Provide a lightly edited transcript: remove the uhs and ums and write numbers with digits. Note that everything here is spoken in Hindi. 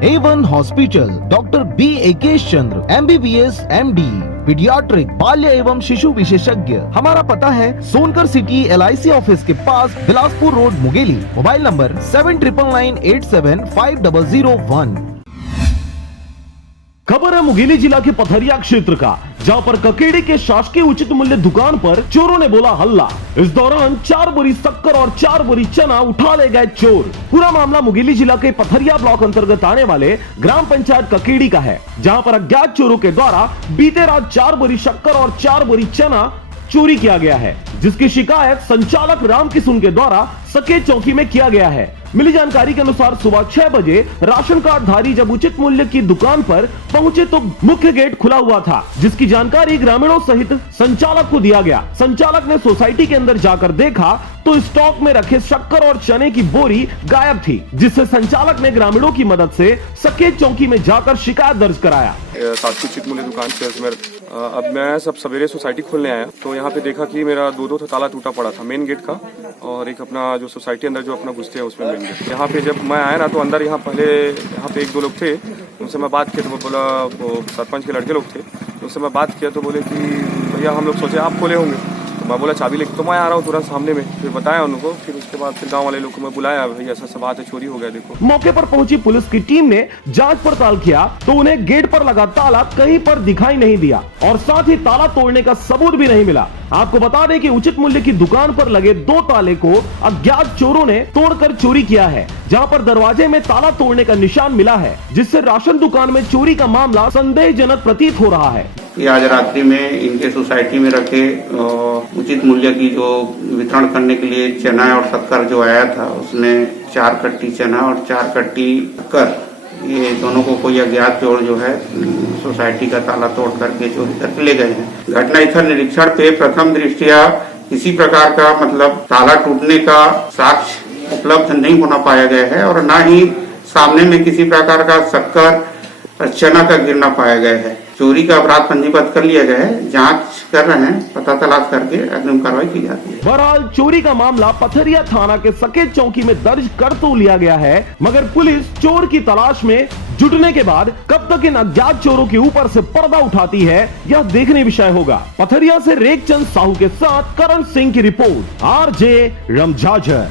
A1 हॉस्पिटल, डॉक्टर बी एकेश चंद्र, MBBS MD, पीडियाट्रिक, बाल्य एवं शिशु विशेषज्ञ। हमारा पता है सोनकर सिटी LIC ऑफिस के पास, Bilaspur road, Mungeli. Mobile number 7999875001। खबर है मुंगेली जिला के पथरिया क्षेत्र का, जहां पर ककेड़ी के शासकीय उचित मूल्य दुकान पर चोरों ने बोला हल्ला। इस दौरान 4 बोरी शक्कर और 4 बोरी चना उठा ले गए चोर। पूरा मामला मुंगेली जिला के पथरिया ब्लॉक अंतर्गत आने वाले ग्राम पंचायत ककेड़ी का है, जहां पर अज्ञात चोरों के द्वारा बीते रात 4 बोरी शक्कर और 4 बोरी चना चोरी किया गया है, जिसकी शिकायत संचालक राम किशुन के द्वारा सकेत चौकी में किया गया है। मिली जानकारी के अनुसार सुबह 6 बजे राशन कार्ड धारी जब उचित मूल्य की दुकान पर पहुंचे तो मुख्य गेट खुला हुआ था, जिसकी जानकारी ग्रामीणों सहित संचालक को दिया गया। संचालक ने सोसाइटी के अंदर जाकर देखा तो स्टॉक में रखे शक्कर और चने की बोरी गायब थी, जिससे संचालक ने ग्रामीणों की मदद से सकेत चौकी में जाकर शिकायत दर्ज कराया। शासकीय उचित मूल्य दुकान से अब मैं सब सवेरे सोसाइटी खोलने आया तो यहाँ पे देखा कि मेरा दो ताला टूटा पड़ा था, मेन गेट का और एक अपना जो सोसाइटी अंदर जो अपना घुसते हैं उसमें मेन गेट। यहाँ पे जब मैं आया ना तो अंदर यहाँ पहले यहाँ पे 1-2 लोग थे, उनसे मैं बात किया तो वो बोला, वो सरपंच के लड़के लोग थे, उनसे मैं बात किया तो बोले कि भैया हम लोग सोचे आप खोले होंगे। तो मैं बोला चाबी लेके तो मैं आ रहा हूँ तुरंत सामने में, फिर बताया उनको। फिर उसके बाद फिर गाँव वाले लोग को मैं बुलाया, भैया ऐसा बात है, चोरी हो गया देखो। मौके पर पहुंची पुलिस की टीम ने जांच पड़ताल किया तो उन्हें गेट पर लगा ताला कहीं पर दिखाई नहीं दिया और साथ ही ताला तोड़ने का सबूत भी नहीं मिला। आपको बता दें कि उचित मूल्य की दुकान पर लगे 2 ताले को अज्ञात चोरों ने तोड़कर चोरी किया है, जहां पर दरवाजे में ताला तोड़ने का निशान मिला है, जिससे राशन दुकान में चोरी का मामला संदेहजनक प्रतीत हो रहा है। आज रात्रि में इनके सोसाइटी में रखे उचित मूल्य की जो वितरण करने के लिए चना और शक्कर जो आया था, उसने 4 कट्टी चना और 4 कट्टी शक्कर, ये दोनों को कोई अज्ञात चोर जो है सोसाइटी का ताला तोड़ करके चोरी करके ले गए हैं। घटनास्थल निरीक्षण पे प्रथम दृष्टया किसी प्रकार का मतलब ताला टूटने का साक्ष्य उपलब्ध नहीं होना पाया गया है और न ही सामने में किसी प्रकार का शक्कर और चना का गिरना पाया गया है। चोरी का अपराध पंजीबद्ध कर लिया गया है, जांच कर रहे हैं, पता तलाश करके अग्रिम कार्रवाई की जाती है। बहरहाल चोरी का मामला पथरिया थाना के सकेत चौकी में दर्ज कर तो लिया गया है, मगर पुलिस चोर की तलाश में जुटने के बाद कब तक इन अज्ञात चोरों के ऊपर से पर्दा उठाती है, यह देखने विषय होगा। पथरिया से रेखचंद साहू के साथ करण सिंह की रिपोर्ट, RJ रमझाझर।